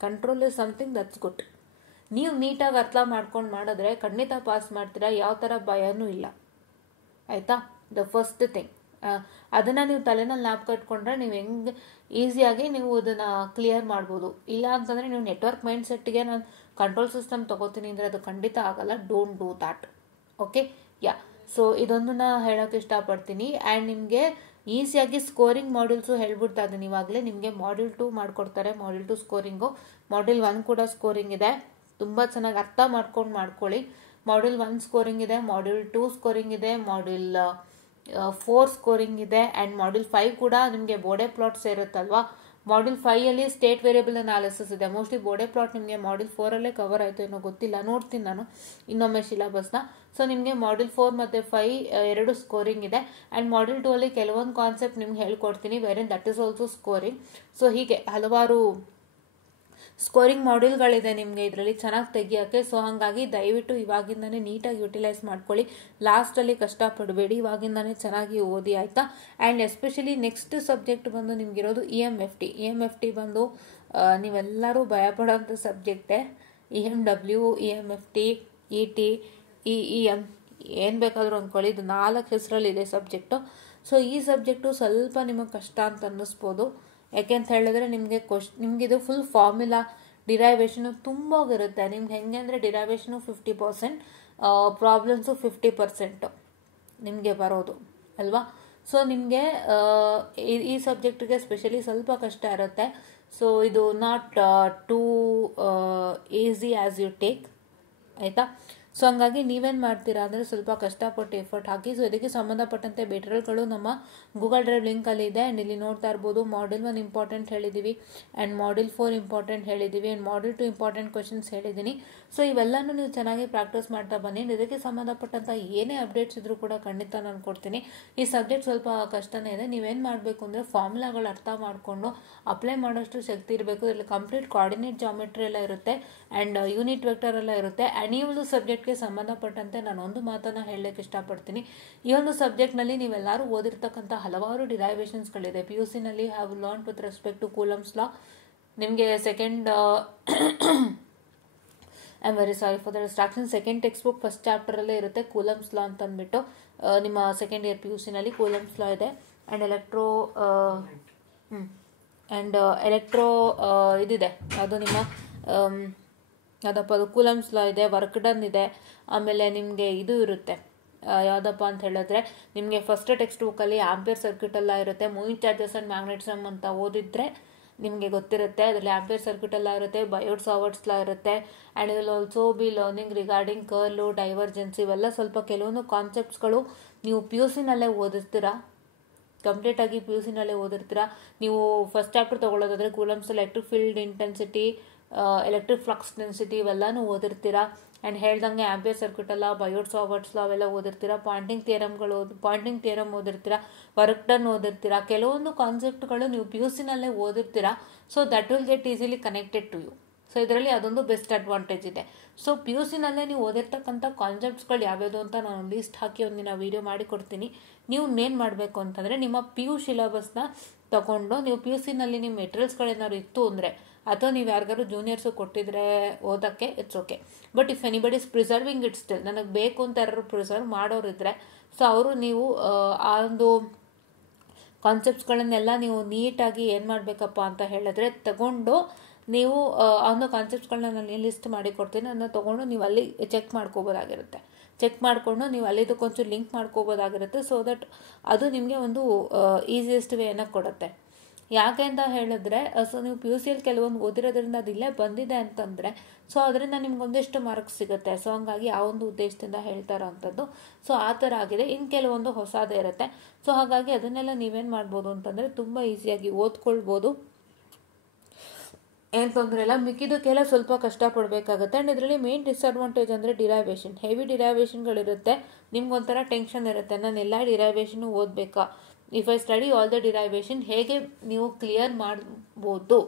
Control is something that's good. ನೀವು ನೀಟಾಗಿ ಅರ್ಥ ಮಾಡ್ಕೊಂಡು ಮಾಡಿದ್ರೆ ಖಂಡಿತ ಪಾಸ್ ಮಾಡ್ತೀರಾ, ಯಾವ ಥರ ಭಯನೂ ಇಲ್ಲ, ಆಯಿತಾ? ದ ಫಸ್ಟ್ ಥಿಂಗ್ ಅದನ್ನು ನೀವು ತಲೆನಲ್ಲಿ ಲ್ಯಾಪ್ ಕಟ್ಕೊಂಡ್ರೆ ನೀವು ಹೆಂಗೆ ಈಸಿಯಾಗಿ ನೀವು ಅದನ್ನು ಕ್ಲಿಯರ್ ಮಾಡ್ಬೋದು. ಇಲ್ಲ ಅಂತಂದರೆ ನೀವು ನೆಟ್ವರ್ಕ್ ಮೈಂಡ್ ಸೆಟ್ಗೆ ನಾನು ಕಂಟ್ರೋಲ್ ಸಿಸ್ಟಮ್ ತೊಗೋತೀನಿ ಅಂದರೆ ಅದು ಖಂಡಿತ ಆಗಲ್ಲ. Don't do that. Okay, yeah. So ಇದೊಂದನ್ನು ಹೇಳೋಕ್ಕೆ ಇಷ್ಟಪಡ್ತೀನಿ. ಆ್ಯಂಡ್ ನಿಮಗೆ ಈಸಿಯಾಗಿ ಸ್ಕೋರಿಂಗ್ ಮಾಡ್ಯೂಲ್ಸು ಹೇಳ್ಬಿಡ್ತಾ ಇದ್ದೀನಿ ಇವಾಗಲೇ. ನಿಮಗೆ ಮಾಡ್ಯೂಲ್ 2 ಮಾಡಿಕೊಡ್ತಾರೆ, ಮಾಡ್ಯೂಲ್ 2 ಸ್ಕೋರಿಂಗು. ಮಾಡ್ಯೂಲ್ 1 ಕೂಡ ಸ್ಕೋರಿಂಗ್ ಇದೆ, ತುಂಬ ಚೆನ್ನಾಗಿ ಅರ್ಥ ಮಾಡ್ಕೊಳ್ಳಿ. ಮಾಡ್ಯೂಲ್ 1 ಸ್ಕೋರಿಂಗ್ ಇದೆ, ಮಾಡ್ಯೂಲ್ 2 ಸ್ಕೋರಿಂಗ್ ಇದೆ, ಮಾಡ್ಯೂಲ್ 4 ಸ್ಕೋರಿಂಗ್ ಇದೆ, ಆ್ಯಂಡ್ ಮಾಡ್ಯೂಲ್ 5 ಕೂಡ ನಿಮಗೆ ಬೋಡೆ ಪ್ಲಾಟ್ ಸೇರುತ್ತಲ್ವಾ. ಮಾಡ್ಯೂಲ್ 5ಅಲ್ಲಿ ಸ್ಟೇಟ್ ವೇರಿಯಬಲ್ ಅನಾಲಿಸಿಸ್ ಇದೆ. ಮೋಸ್ಟ್ಲಿ ಬೋಡೆ ಪ್ಲಾಟ್ ನಿಮಗೆ ಮಾಡ್ಯೂಲ್ 4ಅಲ್ಲೇ ಕವರ್ ಆಯಿತು ಏನೋ ಗೊತ್ತಿಲ್ಲ, ನೋಡ್ತೀನಿ ನಾನು ಇನ್ನೊಮ್ಮೆ ಸಿಲೆಬಸ್ನ. ಸೊ ನಿಮಗೆ ಮಾಡ್ಯೂಲ್ 4 ಮತ್ತು 5 ಎರಡು ಸ್ಕೋರಿಂಗ್ ಇದೆ. ಆ್ಯಂಡ್ ಮಾಡ್ಯೂಲ್ 2 ಅಲ್ಲಿ ಕೆಲವೊಂದು ಕಾನ್ಸೆಪ್ಟ್ ನಿಮ್ಗೆ ಹೇಳ್ಕೊಡ್ತೀನಿ, wherein that is also scoring. So ಹೀಗೆ ಹಲವಾರು ಸ್ಕೋರಿಂಗ್ ಮಾಡ್ಯೂಲ್ಗಳಿದೆ ನಿಮಗೆ ಇದರಲ್ಲಿ ಚೆನ್ನಾಗಿ ತೆಗಿಯೋಕ್ಕೆ. ಸೊ ಹಾಗಾಗಿ ದಯವಿಟ್ಟು ಇವಾಗಿಂದನೇ ನೀಟಾಗಿ ಯುಟಿಲೈಸ್ ಮಾಡ್ಕೊಳ್ಳಿ, ಲಾಸ್ಟಲ್ಲಿ ಕಷ್ಟಪಡಬೇಡಿ, ಇವಾಗಿಂದನೇ ಚೆನ್ನಾಗಿ ಓದಿ, ಆಯಿತಾ? ಆ್ಯಂಡ್ ಎಸ್ಪೆಷಲಿ ನೆಕ್ಸ್ಟ್ ಸಬ್ಜೆಕ್ಟ್ ಬಂದು ನಿಮಗಿರೋದು EMFT ಬಂದು ನೀವೆಲ್ಲರೂ ಭಯಪಡೋಂಥ ಸಬ್ಜೆಕ್ಟೇ. EMW, EMFT, ET, EEM ಏನು ಬೇಕಾದರೂ ಅಂದ್ಕೊಳ್ಳಿ, ಇದು 4 ಹೆಸರಲ್ಲಿದೆ ಸಬ್ಜೆಕ್ಟು. ಸೊ ಈ ಸಬ್ಜೆಕ್ಟು ಸ್ವಲ್ಪ ನಿಮಗೆ ಕಷ್ಟ ಅಂತ ಅನ್ನಿಸ್ಬೋದು. ಯಾಕೆಂತ ಹೇಳಿದ್ರೆ ನಿಮಗಿದು ಫುಲ್ ಫಾರ್ಮುಲಾ ಡಿರೈವೇಷನು ತುಂಬ ಇರುತ್ತೆ. ನಿಮ್ಗೆ ಹೆಂಗೆ ಅಂದರೆ ಡಿರೈವೇಷನು 50%, ಪ್ರಾಬ್ಲಮ್ಸು 50% ನಿಮಗೆ ಬರೋದು ಅಲ್ವಾ. ಸೊ ನಿಮಗೆ ಈ ಸಬ್ಜೆಕ್ಟಿಗೆ ಸ್ಪೆಷಲಿ ಸ್ವಲ್ಪ ಕಷ್ಟ ಇರುತ್ತೆ. ಸೊ ಇದು not too easy as you take, ಆಯಿತಾ? ಸೊ ಹಂಗಾಗಿ ನೀವೇನು ಮಾಡ್ತೀರಾ ಅಂದರೆ ಸ್ವಲ್ಪ ಕಷ್ಟಪಟ್ಟು ಎಫರ್ಟ್ ಹಾಕಿ. ಸೊ ಇದಕ್ಕೆ ಸಂಬಂಧಪಟ್ಟಂತೆ ಮೆಟೀರಿಯಲ್ಗಳು ನಮ್ಮ ಗೂಗಲ್ ಡ್ರೈವ್ ಲಿಂಕಲ್ಲಿ ಇದೆ. ಆ್ಯಂಡ್ ಇಲ್ಲಿ ನೋಡ್ತಾ ಇರ್ಬೋದು, ಮಾಡ್ಯೂಲ್ 1 ಇಂಪಾರ್ಟೆಂಟ್ ಹೇಳಿದ್ದೀವಿ, ಆ್ಯಂಡ್ ಮಾಡ್ಯೂಲ್ 4 ಇಂಪಾರ್ಟೆಂಟ್ ಹೇಳಿದ್ದೀವಿ, ಆ್ಯಂಡ್ ಮಾಡ್ಯೂಲ್ 2 ಇಂಪಾರ್ಟೆಂಟ್ ಕ್ವೆಶನ್ಸ್ ಹೇಳಿದ್ದೀನಿ. ಸೊ ಇವೆಲ್ಲನೂ ನೀವು ಚೆನ್ನಾಗಿ ಪ್ರಾಕ್ಟೀಸ್ ಮಾಡ್ತಾ ಬನ್ನಿ. ಇದಕ್ಕೆ ಸಂಬಂಧಪಟ್ಟಂಥ ಏನೇ ಅಪ್ಡೇಟ್ಸ್ ಇದ್ರೂ ಕೂಡ ಖಂಡಿತ ನಾನು ಕೊಡ್ತೀನಿ. ಈ ಸಬ್ಜೆಕ್ಟ್ ಸ್ವಲ್ಪ ಕಷ್ಟನೇ ಇದೆ. ನೀವೇನು ಮಾಡಬೇಕು ಅಂದರೆ ಫಾರ್ಮುಲಾಗಳು ಅರ್ಥ ಮಾಡಿಕೊಂಡು ಅಪ್ಲೈ ಮಾಡೋಷ್ಟು ಶಕ್ತಿ ಇರಬೇಕು. ಇದರಲ್ಲಿ ಕಂಪ್ಲೀಟ್ ಕೋಆರ್ಡಿನೇಟ್ ಜಾಮೆಟ್ರಿ ಎಲ್ಲ ಇರುತ್ತೆ, ಆ್ಯಂಡ್ ಯೂನಿಟ್ ವೆಕ್ಟರ್ ಎಲ್ಲ ಇರುತ್ತೆ. ಆ್ಯಂಡ್ ಈ ಒಂದು ಸಬ್ಜೆಕ್ಟ್ಗೆ ಸಂಬಂಧಪಟ್ಟಂತೆ ನಾನು ಒಂದು ಮಾತನ್ನು ಹೇಳಲಿಕ್ಕೆ ಇಷ್ಟಪಡ್ತೀನಿ. ಈ ಒಂದು ಸಬ್ಜೆಕ್ಟ್ನಲ್ಲಿ ನೀವೆಲ್ಲರೂ ಓದಿರ್ತಕ್ಕಂಥ ಹಲವಾರು ಡಿರೈವೇಷನ್ಸ್ಗಳಿದೆ. PUCನಲ್ಲಿ have learn with respect to Coulomb's law. ನಿಮಗೆ second I am very sorry for the distraction, second text book first ಚಾಪ್ಟರಲ್ಲೇ ಇರುತ್ತೆ ಕೂಲಮ್ಸ್ ಲಾ ಅಂತ ಅಂದ್ಬಿಟ್ಟು. ನಿಮ್ಮ ಸೆಕೆಂಡ್ ಇಯರ್ PUCನಲ್ಲಿ ಕೂಲಮ್ಸ್ ಲಾ ಇದೆ. ಆ್ಯಂಡ್ ಎಲೆಕ್ಟ್ರೋ ಇದಿದೆ, ಅದು ನಿಮ್ಮ ಯಾವುದಪ್ಪ ಅದು ಕೂಲಮ್ಸ್ ಲಾ ಇದೆ, ವರ್ಕ್ ಡನ್ ಇದೆ. ಆಮೇಲೆ ನಿಮಗೆ ಇದು ಇರುತ್ತೆ, ಯಾವುದಪ್ಪ ಅಂತ ಹೇಳಿದ್ರೆ ನಿಮಗೆ ಫಸ್ಟ್ ಟೆಕ್ಸ್ಟ್ ಬುಕ್ಕಲ್ಲಿ ಆಂಪಿಯರ್ ಸರ್ಕ್ಯೂಟ್ ಎಲ್ಲ ಇರುತ್ತೆ. ಮೂವಿಂಗ್ ಚಾರ್ಜಸ್ ಆ್ಯಂಡ್ ಮ್ಯಾಗ್ನೆಟಿಸಮ್ ಅಂತ ಓದಿದ್ರೆ ನಿಮಗೆ ಗೊತ್ತಿರುತ್ತೆ. ಅದರಲ್ಲಿ ಆಂಪಿಯರ್ ಸರ್ಕ್ಯೂಟ್ ಎಲ್ಲ ಇರುತ್ತೆ, ಬಯೋಟ್ ಸಾವರ್ಟ್ಸ್ ಲಾ ಇರುತ್ತೆ. And will also be learning regarding curl, divergence, ಇವೆಲ್ಲ ಸ್ವಲ್ಪ ಕೆಲವೊಂದು ಕಾನ್ಸೆಪ್ಟ್ಸ್ಗಳು ನೀವು PUCನಲ್ಲೇ ಓದಿರ್ತೀರಾ, ಕಂಪ್ಲೀಟಾಗಿ PUCನಲ್ಲೇ ಓದಿರ್ತೀರಾ. ನೀವು ಫಸ್ಟ್ ಚಾಪ್ಟರ್ ತೊಗೊಳ್ಳೋದಾದರೆ Coulomb's electric field intensity, electric flux density ಇವೆಲ್ಲನೂ ಓದಿರ್ತೀರಾ. ಆ್ಯಂಡ್ ಹೇಳ್ದಂಗೆ ಆಂಪಿಯರ್ ಸರ್ಕ್ಯೂಟ್ ಎಲ್ಲ, ಬಯೋಟ್ ಸಾವರ್ಟ್ಸ್ ಲಾ ಅವೆಲ್ಲ ಓದಿರ್ತೀರಾ. ಪಾಯಿಂಟಿಂಗ್ ಥಿಯರಮ್ ಓದಿರ್ತೀರಾ, ವರ್ಕ್ ಡನ್ ಓದಿರ್ತೀರಾ. ಕೆಲವೊಂದು ಕಾನ್ಸೆಪ್ಟ್ಗಳು ನೀವು PUCನಲ್ಲೇ ಓದಿರ್ತೀರಾ. So that will get easily connected to you. So ಇದರಲ್ಲಿ ಅದೊಂದು ಬೆಸ್ಟ್ ಅಡ್ವಾಂಟೇಜ್ ಇದೆ. ಸೊ PUCನಲ್ಲೇ ನೀವು ಓದಿರ್ತಕ್ಕಂಥ ಕಾನ್ಸೆಪ್ಟ್ಸ್ಗಳು ಯಾವ್ಯಾವುದು ಅಂತ ನಾನು ಲೀಸ್ಟ್ ಹಾಕಿ ಒಂದಿನ ವೀಡಿಯೋ ಮಾಡಿಕೊಡ್ತೀನಿ. ನೀವು ಏನು ಮಾಡಬೇಕು ಅಂತಂದರೆ ನಿಮ್ಮ PU ಸಿಲೆಬಸ್ನ ತಗೊಂಡು ನೀವು PUCನಲ್ಲಿ ನಿಮ್ಮ ಮೆಟೀರಿಯಲ್ಸ್ಗಳೇನಾದ್ರು ಇತ್ತು ಅಂದರೆ, ಅಥವಾ ನೀವು ಯಾರಿಗಾರು ಜೂನಿಯರ್ಸು ಕೊಟ್ಟಿದ್ರೆ ಓದೋಕ್ಕೆ it's okay. But if anybody is preserving it still, ನನಗೆ ಬೇಕು ಅಂತ ಯಾರು ಪ್ರಿಸರ್ವ್ ಮಾಡೋರಿದ್ರೆ, ಸೊ ಅವರು ನೀವು ಆ ಒಂದು ಕಾನ್ಸೆಪ್ಟ್ಸ್ಗಳನ್ನೆಲ್ಲ ನೀವು ನೀಟಾಗಿ ಏನು ಮಾಡಬೇಕಪ್ಪ ಅಂತ ಹೇಳಿದ್ರೆ ತಗೊಂಡು ನೀವು ಆ ಒಂದು ಕಾನ್ಸೆಪ್ಟ್ಸ್ಗಳನ್ನ ನಾನು ಲಿಸ್ಟ್ ಮಾಡಿ ಕೊಡ್ತೀನಿ, ಅದನ್ನ ತೊಗೊಂಡು ನೀವು ಅಲ್ಲಿ ಚೆಕ್ ಮಾಡ್ಕೋಬೋದಾಗಿರುತ್ತೆ. ಚೆಕ್ ಮಾಡಿಕೊಂಡು ನೀವು ಅಲ್ಲಿದ್ದಕ್ಕೊಂಚೂರು ಲಿಂಕ್ ಮಾಡ್ಕೋಬೋದಾಗಿರುತ್ತೆ. ಸೊ ದಟ್ ಅದು ನಿಮಗೆ ಒಂದು ಈಸಿಯೆಸ್ಟ್ ವೇನ ಕೊಡುತ್ತೆ. ಯಾಕೆ ಅಂತ ಹೇಳಿದ್ರೆ, ಸೊ ನೀವು PUCಯಲ್ಲಿ ಕೆಲವೊಂದು ಓದಿರೋದ್ರಿಂದ ಅದು ಇಲ್ಲೇ ಬಂದಿದೆ ಅಂತಂದರೆ, ಸೊ ಅದರಿಂದ ನಿಮ್ಗೊಂದಿಷ್ಟು ಮಾರ್ಕ್ಸ್ ಸಿಗುತ್ತೆ. ಸೊ ಹಂಗಾಗಿ ಆ ಒಂದು ಉದ್ದೇಶದಿಂದ ಹೇಳ್ತಾ ಇರೋವಂಥದ್ದು. ಸೊ ಆ ಥರ ಆಗಿದೆ. ಇನ್ನು ಕೆಲವೊಂದು ಹೊಸದೇ ಇರುತ್ತೆ. ಸೊ ಹಾಗಾಗಿ ಅದನ್ನೆಲ್ಲ ನೀವೇನು ಮಾಡ್ಬೋದು ಅಂತಂದರೆ ತುಂಬ ಈಸಿಯಾಗಿ ಓದ್ಕೊಳ್ಬೋದು, ಏನು ತೊಂದರೆ ಇಲ್ಲ. ಮಿಕ್ಕಿದಕ್ಕೆಲ್ಲ ಸ್ವಲ್ಪ ಕಷ್ಟಪಡಬೇಕಾಗುತ್ತೆ. ಆ್ಯಂಡ್ ಇದರಲ್ಲಿ ಮೇನ್ ಡಿಸ್ಅಡ್ವಾಂಟೇಜ್ ಅಂದರೆ ಡಿರೈವೇಷನ್, ಹೆವಿ ಡಿರೈವೇಷನ್ಗಳಿರುತ್ತೆ. ನಿಮ್ಗೊಂಥರ ಟೆನ್ಷನ್ ಇರುತ್ತೆ, ನಾನು ಎಲ್ಲ ಡಿರೈವೇಷನು ಓದಬೇಕಾ, if I study all the derivation ಹೇಗೆ ನೀವು ಕ್ಲಿಯರ್ ಮಾಡ್ಬೋದು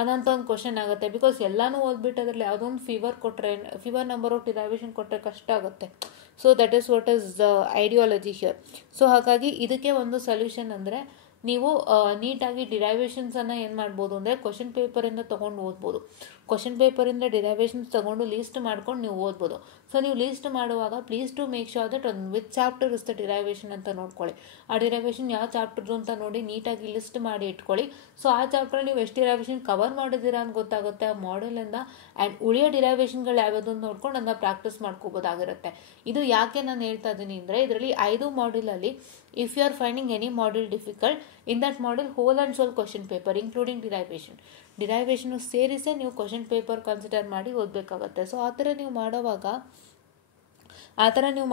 ಅನ್ನೋಂಥ ಒಂದು ಕ್ವಶನ್ ಆಗುತ್ತೆ. ಬಿಕಾಸ್ ಎಲ್ಲನೂ ಓದ್ಬಿಟ್ಟು ಅದರಲ್ಲಿ ಯಾವುದೋ ಒಂದು ಫೀವರ್ ನಂಬರ್ ಆಫ್ ಡಿರೈವೇಷನ್ ಕೊಟ್ಟರೆ ಕಷ್ಟ ಆಗುತ್ತೆ. So that is what is the ideology here. So ಹಾಗಾಗಿ ಇದಕ್ಕೆ ಒಂದು ಸೊಲ್ಯೂಷನ್ ಅಂದರೆ ನೀವು ನೀಟಾಗಿ ಡಿರೈವೇಷನ್ಸನ್ನು ಏನು ಮಾಡ್ಬೋದು ಅಂದರೆ ಕ್ವಶನ್ ಪೇಪರಿಂದ ತೊಗೊಂಡು ಓದ್ಬೋದು. ಕ್ವಶನ್ ಪೇಪರಿಂದ ಡಿರೈವೇಷನ್ಸ್ ತೊಗೊಂಡು ಲೀಸ್ಟ್ ಮಾಡ್ಕೊಂಡು ನೀವು ಓದ್ಬೋದು. ಸೊ ನೀವು ಲೀಸ್ಟ್ ಮಾಡುವಾಗ please to make sure that ಒಂದು which chapter is the derivation ಅಂತ ನೋಡ್ಕೊಳ್ಳಿ. ಆ ಡಿರೈವೇಷನ್ ಯಾವ ಚಾಪ್ಟರ್ದು ಅಂತ ನೋಡಿ ನೀಟಾಗಿ ಲಿಸ್ಟ್ ಮಾಡಿ ಇಟ್ಕೊಳ್ಳಿ. ಸೊ ಆ ಚಾಪ್ಟರ್ ನೀವು ಎಷ್ಟು ಡಿರೈವೇಷನ್ ಕವರ್ ಮಾಡಿದ್ದೀರಾ ಅಂತ ಗೊತ್ತಾಗುತ್ತೆ ಆ ಮಾಡೆಲಿಂದ. ಆ್ಯಂಡ್ ಉಳಿಯೋ ಡಿರೈವೇಷನ್ಗಳು ಯಾವ್ಯಾವುದು ಅಂತ ನೋಡ್ಕೊಂಡು ಅದನ್ನ ಪ್ರಾಕ್ಟೀಸ್ ಮಾಡ್ಕೋಬೋದಾಗಿರುತ್ತೆ. ಇದು ಯಾಕೆ ನಾನು ಹೇಳ್ತಾ ಇದ್ದೀನಿ ಅಂದರೆ ಇದರಲ್ಲಿ 5 ಮಾಡ್ಯೂಲಲ್ಲಿ if you are finding any module difficult in that module whole and solve question paper including derivation ಸೇರಿಸೇ ನೀವು ಕ್ವಶನ್ ಪೇಪರ್ ಕನ್ಸಿಡರ್ ಮಾಡಿ ಓದಬೇಕಾಗತ್ತೆ. ಸೊ ಆ ಥರ ನೀವು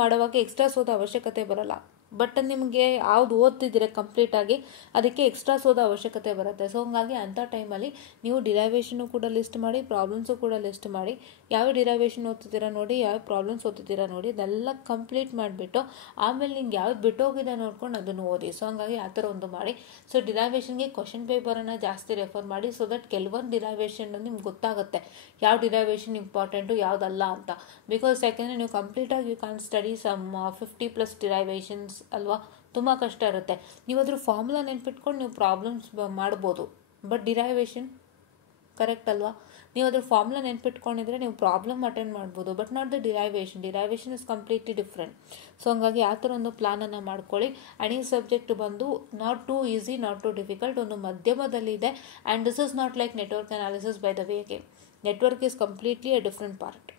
ಮಾಡುವಾಗ ಎಕ್ಸ್ಟ್ರಾಸ್ ಓದೋ ಅವಶ್ಯಕತೆ ಬರಲ್ಲ. ಬಟ್ ನಿಮಗೆ ಯಾವ್ದು ಓದ್ತಿದ್ದೀರಾ ಕಂಪ್ಲೀಟಾಗಿ ಅದಕ್ಕೆ ಎಕ್ಸ್ಟ್ರಾಸ್ ಓದೋ ಅವಶ್ಯಕತೆ ಬರುತ್ತೆ. ಸೊ ಹಂಗಾಗಿ ಅಂಥ ಟೈಮಲ್ಲಿ ನೀವು ಡಿರೈವೇಷನ್ನು ಕೂಡ ಲಿಸ್ಟ್ ಮಾಡಿ, ಪ್ರಾಬ್ಲಮ್ಸು ಕೂಡ ಲಿಸ್ಟ್ ಮಾಡಿ, ಯಾವ ಡಿರೈವೇಷನ್ ಓದ್ತಿದ್ದೀರಾ ನೋಡಿ, ಯಾವ ಪ್ರಾಬ್ಲಮ್ಸ್ ಓದ್ತಿದ್ದೀರಾ ನೋಡಿ, ಅದೆಲ್ಲ ಕಂಪ್ಲೀಟ್ ಮಾಡಿಬಿಟ್ಟು ಆಮೇಲೆ ನಿಮ್ಗೆ ಯಾವ್ದು ಬಿಟ್ಟೋಗಿದೆ ನೋಡ್ಕೊಂಡು ಅದನ್ನು ಓದಿ. ಸೊ ಹಂಗಾಗಿ ಆ ಥರ ಒಂದು ಮಾಡಿ. ಸೊ ಡಿರೈವೇಷನ್ಗೆ ಕ್ವಶನ್ ಪೇಪರನ್ನು ಜಾಸ್ತಿ ರೆಫರ್ ಮಾಡಿ. ಸೊ ದಟ್ ಕೆಲವೊಂದು ಡಿರೈವೇಷನ್ ನಿಮ್ಗೆ ಗೊತ್ತಾಗುತ್ತೆ ಯಾವ ಡಿರೈವೇಷನ್ ಇಂಪಾರ್ಟೆಂಟು ಯಾವುದಲ್ಲ ಅಂತ. ಬಿಕಾಸ್ ಯಾಕೆಂದರೆ ನೀವು ಕಂಪ್ಲೀಟಾಗಿ you can study some 50+ derivations ಅಲ್ವಾ, ತುಂಬ ಕಷ್ಟ ಇರುತ್ತೆ. ನೀವು ಅದ್ರ ಫಾರ್ಮುಲಾ ನೆನ್ಪಿಟ್ಕೊಂಡು ನೀವು ಪ್ರಾಬ್ಲಮ್ಸ್ ಮಾಡ್ಬೋದು. ಬಟ್ ಡಿರೈವೇಷನ್ ಕರೆಕ್ಟ್ ಅಲ್ವಾ, ನೀವು ಅದ್ರ ಫಾರ್ಮುಲಾ ನೆನ್ಪಿಟ್ಕೊಂಡಿದ್ರೆ ನೀವು ಪ್ರಾಬ್ಲಮ್ ಅಟೆಂಡ್ ಮಾಡ್ಬೋದು. But not the derivation is completely different. So ಹಂಗಾಗಿ ಆ ಥರ ಒಂದು ಪ್ಲಾನನ್ನು ಮಾಡ್ಕೊಳ್ಳಿ. ಆ್ಯಂಡ್ ಈ ಸಬ್ಜೆಕ್ಟ್ ಬಂದು not too easy, not too difficult, ಒಂದು ಮಧ್ಯಮದಲ್ಲಿದೆ. And this is not like network analysis by the way game. Network is completely a different part.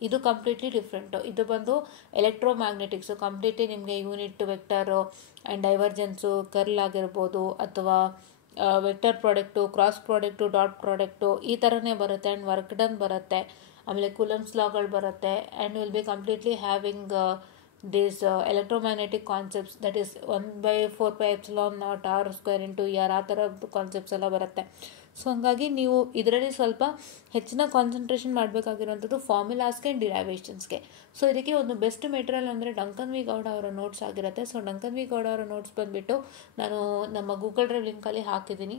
ಇದು ಕಂಪ್ಲೀಟ್ಲಿ ಡಿಫ್ರೆಂಟು. ಇದು ಬಂದು ಎಲೆಕ್ಟ್ರೋಮ್ಯಾಗ್ನೆಟಿಕ್ಸು. ಕಂಪ್ಲೀಟ್ಲಿ ನಿಮಗೆ unit, vector and divergence, curl ಆಗಿರ್ಬೋದು, ಅಥವಾ vector product, cross product, dot product, ಈ ಥರನೇ ಬರುತ್ತೆ. And work done ಬರುತ್ತೆ. ಆಮೇಲೆ ಕೂಲಮ್ಸ್ ಲಾಗಳು ಬರುತ್ತೆ. And will be completely having this electromagnetic concepts, that is 1/4πε0 r² × r ಆ ಥರದ್ದು ಕಾನ್ಸೆಪ್ಟ್ಸ್ ಎಲ್ಲ ಬರುತ್ತೆ. ಸೊ ಹಂಗಾಗಿ ನೀವು ಇದರಲ್ಲಿ ಸ್ವಲ್ಪ ಹೆಚ್ಚಿನ ಕಾನ್ಸಂಟ್ರೇಷನ್ ಮಾಡಬೇಕಾಗಿರುವಂಥದ್ದು ಫಾರ್ಮುಲಾಸ್ಗೆ ಆ್ಯಂಡ್ ಡಿರೈವೇಷನ್ಸ್ಗೆ. ಸೊ ಇದಕ್ಕೆ ಒಂದು ಬೆಸ್ಟ್ ಮೆಟೀರಿಯಲ್ ಅಂದರೆ ಡಂಕನ್ ವಿ ಗೌಡ ಅವರ ನೋಟ್ಸ್ ಆಗಿರುತ್ತೆ. ಸೊ ಡಂಕನ್ ವಿ ಗೌಡ ಅವರ ನೋಟ್ಸ್ ಬಂದುಬಿಟ್ಟು ನಾನು ನಮ್ಮ ಗೂಗಲ್ ಡ್ರೈವ್ ಲಿಂಕಲ್ಲಿ ಹಾಕಿದ್ದೀನಿ.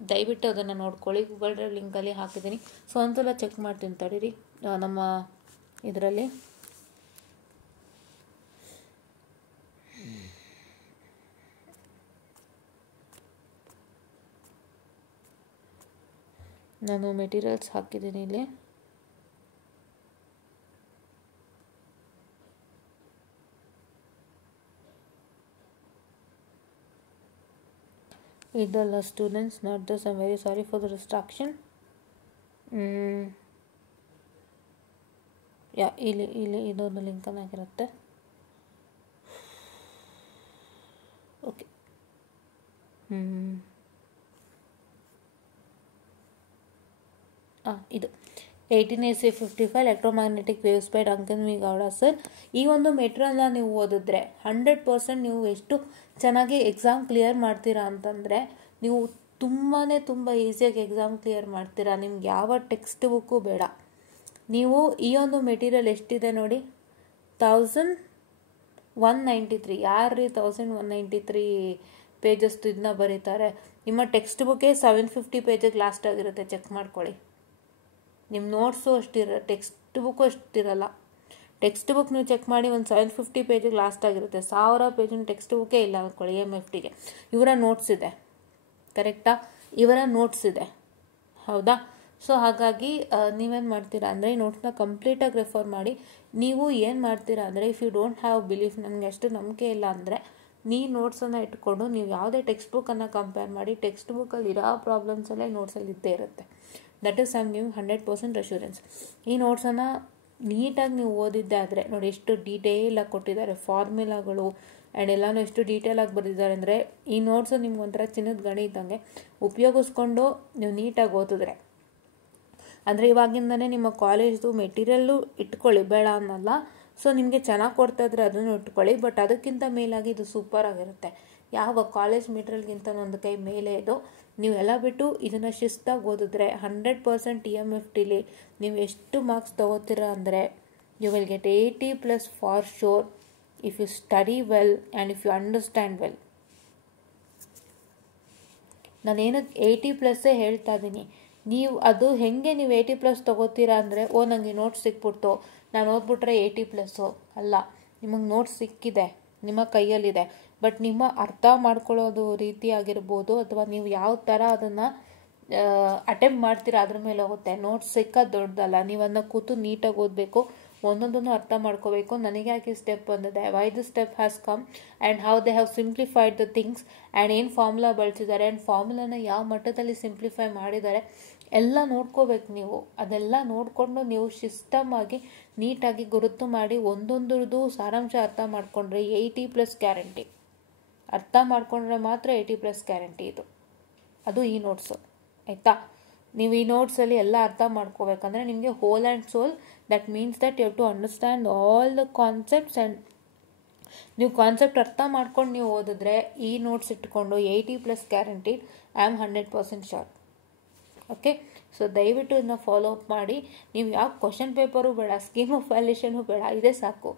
ದಯವಿಟ್ಟು ಅದನ್ನು ನೋಡ್ಕೊಳ್ಳಿ. ಗೂಗಲ್ ಡ್ರೈವ್ ಲಿಂಕಲ್ಲಿ ಹಾಕಿದ್ದೀನಿ. ಸೊ ಒಂದ್ಸಲ ಚೆಕ್ ಮಾಡ್ತೀನಿ ತಡೀರಿ. ನಮ್ಮ ಇದರಲ್ಲಿ ನಾನು ಮೆಟೀರಿಯಲ್ಸ್ ಹಾಕಿದ್ದೀನಿ ಇಲ್ಲಿ. ಇದಲ್ಲ students, not this. I am very sorry for the distraction. ಇಲ್ಲಿ ಇದೊಂದು ಲಿಂಕನ್ನು ಆಗಿರುತ್ತೆ. ಓಕೆ, ಇದು 18AC55 electromagnetic waves by Duncan V Gowda sir. ಈ ಒಂದು ಮೆಟೀರಿಯಲ್ನ ನೀವು ಓದಿದ್ರೆ 100% ನೀವು ಎಷ್ಟು ಚೆನ್ನಾಗಿ ಎಕ್ಸಾಮ್ ಕ್ಲಿಯರ್ ಮಾಡ್ತೀರಾ ಅಂತಂದರೆ ನೀವು ತುಂಬ ಈಸಿಯಾಗಿ ಎಕ್ಸಾಮ್ ಕ್ಲಿಯರ್ ಮಾಡ್ತೀರಾ. ನಿಮ್ಗೆ ಯಾವ ಟೆಕ್ಸ್ಟ್ ಬುಕ್ಕು ಬೇಡ. ನೀವು ಈ ಒಂದು ಮೆಟೀರಿಯಲ್ ಎಷ್ಟಿದೆ ನೋಡಿ, 1193. ಯಾರ್ರೀ 1193 ಪೇಜಸ್ ಇದನ್ನ ಬರೀತಾರೆ? ನಿಮ್ಮ ಟೆಕ್ಸ್ಟ್ ಬುಕ್ಕೇ 750 ಪೇಜಿಗೆ ಲಾಸ್ಟ್ ಆಗಿರುತ್ತೆ. ಚೆಕ್ ಮಾಡ್ಕೊಳ್ಳಿ. ನಿಮ್ಮ ನೋಟ್ಸು ಟೆಕ್ಸ್ಟ್ ಬುಕ್ಕು ಅಷ್ಟಿರಲ್ಲ. ಟೆಕ್ಸ್ಟ್ ಬುಕ್ ನೀವು ಚೆಕ್ ಮಾಡಿ, ಒಂದು 750 ಪೇಜಿಗೆ ಲಾಸ್ಟ್ ಆಗಿರುತ್ತೆ. 1000 ಪೇಜಿನ ಟೆಕ್ಸ್ಟ್ ಬುಕ್ಕೇ ಇಲ್ಲ ಅಂದ್ಕೊಳ್ಳಿ. MFTಗೆ ಇವರ ನೋಟ್ಸ್ ಇದೆ, ಕರೆಕ್ಟಾ? ಇವರ ನೋಟ್ಸ್ ಇದೆ, ಹೌದಾ? ಸೊ ಹಾಗಾಗಿ ನೀವೇನು ಮಾಡ್ತೀರಾ ಅಂದರೆ ಈ ನೋಟ್ಸ್ನ ಕಂಪ್ಲೀಟಾಗಿ ರೆಫರ್ ಮಾಡಿ. ನೀವು ಏನು ಮಾಡ್ತೀರಾ ಅಂದರೆ, if you don't have belief, ನನಗೆ ಅಷ್ಟು ನಂಬಿಕೆ ಇಲ್ಲ ಅಂದರೆ, ನೀವು ನೋಟ್ಸನ್ನು ಇಟ್ಕೊಂಡು ನೀವು ಯಾವುದೇ ಟೆಕ್ಸ್ಟ್ ಬುಕ್ಕನ್ನು ಕಂಪೇರ್ ಮಾಡಿ, ಟೆಕ್ಸ್ಟ್ ಬುಕ್ಕಲ್ಲಿ ಇರೋ ಪ್ರಾಬ್ಲಮ್ಸಲ್ಲೇ ನೋಟ್ಸಲ್ಲಿ ಇದ್ದೇ ಇರುತ್ತೆ. That is I am giving 100% assurance. ಈ ನೋಟ್ಸನ್ನು ನೀಟಾಗಿ ನೀವು ಓದಿದ್ದೆ ಆದರೆ ನೋಡಿ, ಎಷ್ಟು ಡೀಟೇಲಾಗಿ ಕೊಟ್ಟಿದ್ದಾರೆ ಫಾರ್ಮುಲಾಗಳು ಆ್ಯಂಡ್ ಎಲ್ಲನೂ ಎಷ್ಟು ಡೀಟೇಲಾಗಿ ಬರೆದಿದ್ದಾರೆ ಅಂದರೆ, ಈ ನೋಟ್ಸು ನಿಮ್ಗೆ ಒಂಥರ ಚಿನ್ನದ ಗಣಿ ಇದ್ದಂಗೆ. ಉಪಯೋಗಿಸ್ಕೊಂಡು ನೀವು ನೀಟಾಗಿ ಓದಿದ್ರೆ ಅಂದರೆ ಇವಾಗಿಂದನೇ ನಿಮ್ಮ ಕಾಲೇಜ್ದು ಮೆಟೀರಿಯಲ್ಲು ಇಟ್ಕೊಳ್ಳಿ, ಬೇಡ ಅನ್ನಲ್ಲ. ಸೊ ನಿಮಗೆ ಚೆನ್ನಾಗಿ ಕೊಡ್ತಾಯಿದ್ರೆ ಅದನ್ನು ಇಟ್ಕೊಳ್ಳಿ. ಬಟ್ ಅದಕ್ಕಿಂತ ಮೇಲಾಗಿ ಇದು ಸೂಪರ್ ಆಗಿರುತ್ತೆ. ಯಾವ ಕಾಲೇಜ್ ಮೆಟೀರಿಯಲ್ಗಿಂತ ಒಂದು ಕೈ ಮೇಲೆ ಇದು. ನೀವೆಲ್ಲ ಬಿಟ್ಟು ಇದನ್ನು ಶಿಸ್ತಾಗಿ ಓದಿದ್ರೆ 100% TMFTಲಿ ನೀವು ಎಷ್ಟು ಮಾರ್ಕ್ಸ್ ತೊಗೋತೀರಾ ಅಂದರೆ, you will get 80+ for sure if you study well and if you understand well. ನಾನೇನಕ್ಕೆ 80+ ಹೇಳ್ತಾ ಇದ್ದೀನಿ. ನೀವು ಅದು ಹೆಂಗೆ ನೀವು 80+ ತೊಗೋತೀರಾ ಅಂದರೆ, ನನಗೆ ನೋಟ್ಸ್ ಸಿಕ್ಬಿಡ್ತು, ನಾನು ಓದ್ಬಿಟ್ರೆ 80+ ಅಲ್ಲ. ನಿಮಗೆ ನೋಟ್ಸ್ ಸಿಕ್ಕಿದೆ, ನಿಮ್ಮ ಕೈಯಲ್ಲಿದೆ, ಬಟ್ ನಿಮ್ಮ ಅರ್ಥ ಮಾಡ್ಕೊಳ್ಳೋದು ರೀತಿ ಆಗಿರ್ಬೋದು, ಅಥವಾ ನೀವು ಯಾವ ಥರ ಅದನ್ನು ಅಟೆಂಪ್ಟ್ ಮಾಡ್ತೀರಾ ಅದ್ರ ಮೇಲೆ ಹೋಗುತ್ತೆ. ನೋಟ್ಸ್ ಸಿಕ್ಕೋದು ದೊಡ್ಡದಲ್ಲ, ನೀವು ಅದನ್ನ ಕೂತು ನೀಟಾಗಿ ಓದಬೇಕು, ಒಂದೊಂದನ್ನು ಅರ್ಥ ಮಾಡ್ಕೋಬೇಕು. ನನಗೆ ಯಾಕೆ ಸ್ಟೆಪ್ ಬಂದಿದೆ, why the step has come and how they have simplified the things, and ಏನು ಫಾರ್ಮುಲಾ ಬಳಸಿದ್ದಾರೆ, ಆ್ಯಂಡ್ ಫಾರ್ಮುಲಾನ ಯಾವ ಮಟ್ಟದಲ್ಲಿ ಸಿಂಪ್ಲಿಫೈ ಮಾಡಿದ್ದಾರೆ ಎಲ್ಲ ನೋಡ್ಕೋಬೇಕು ನೀವು. ಅದೆಲ್ಲ ನೋಡಿಕೊಂಡು ನೀವು ಸಿಸ್ಟಮ್ ಆಗಿ ನೀಟಾಗಿ ಗುರುತು ಮಾಡಿ ಒಂದೊಂದ್ರದ್ದು ಸಾರಾಂಶ ಅರ್ಥ ಮಾಡಿಕೊಂಡ್ರೆ 80+ ಗ್ಯಾರಂಟಿ. ಅರ್ಥ ಮಾಡಿಕೊಂಡ್ರೆ ಮಾತ್ರ 80+ ಗ್ಯಾರಂಟಿ ಇದು. ಅದು ಈ ನೋಟ್ಸು, ಆಯಿತಾ? ನೀವು ಈ ನೋಟ್ಸಲ್ಲಿ ಎಲ್ಲ ಅರ್ಥ ಮಾಡ್ಕೋಬೇಕಂದ್ರೆ ನಿಮಗೆ whole and soul, that means that you have to understand all the concepts. And ನೀವು ಕಾನ್ಸೆಪ್ಟ್ ಅರ್ಥ ಮಾಡ್ಕೊಂಡು ನೀವು ಓದಿದ್ರೆ ಈ ನೋಟ್ಸ್ ಇಟ್ಕೊಂಡು 80+ guarantee, I am 100% sure. Okay, so ದಯವಿಟ್ಟು ಇದನ್ನ ಫಾಲೋ ಅಪ್ ಮಾಡಿ. ನೀವು ಯಾವ ಕ್ವಶನ್ ಪೇಪರು ಬೇಡ, ಸ್ಕೀಮ್ ಆಫ್ ವ್ಯಾಲ್ಯೂಷನು ಬೇಡ, ಇದೇ ಸಾಕು.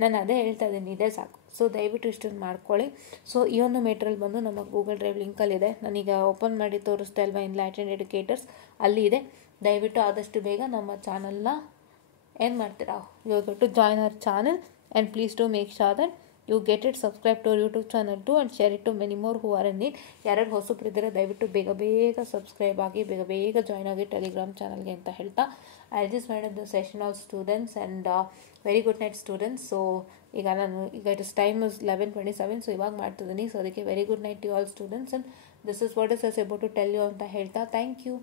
ನಾನು ಅದೇ ಹೇಳ್ತಾ ಇದ್ದೀನಿ, ಇದೇ ಸಾಕು. ಸೊ ದಯವಿಟ್ಟು ಇಷ್ಟನ್ನು ಮಾಡ್ಕೊಳ್ಳಿ. ಸೊ ಈ ಒಂದು ಮೆಟೀರಿಯಲ್ ಬಂದು ನಮ್ಮ ಗೂಗಲ್ ಡ್ರೈವ್ ಲಿಂಕಲ್ಲಿದೆ. ನಾನೀಗ ಓಪನ್ ಮಾಡಿ ತೋರಿಸ್ತಾ ಇಲ್ವಾ, ಎನ್ಲೈಟೆಂಡ್ ಎಡ್ಯುಕೇಟರ್ಸ್, ಅಲ್ಲಿ ಇದೆ. ದಯವಿಟ್ಟು ಆದಷ್ಟು ಬೇಗ ನಮ್ಮ ಚಾನಲ್ನ ಏನು ಮಾಡ್ತೀರಾ, you get to join our channel and please to make sure that you get it, subscribe to YouTube channel to and share it to many more who are in need. ಯಾರ್ಯಾರು ಹೊಸಬ್ರಿದ್ದೀರಾ ದಯವಿಟ್ಟು ಬೇಗ ಸಬ್ಸ್ಕ್ರೈಬ್ ಆಗಿ, ಬೇಗ join ಆಗಿ Telegram ಚಾನಲ್ಗೆ ಅಂತ ಹೇಳ್ತಾ, I just mind the session of students and very good night students. So ಈಗ it is time is 11:27, so ಇವಾಗ ಮಾಡ್ತಿದ್ದೀನಿ. ಸೊ ಅದಕ್ಕೆ very good night to all students, and this is what is I about to tell you ಅಂತ ಹೇಳ್ತಾ, thank you.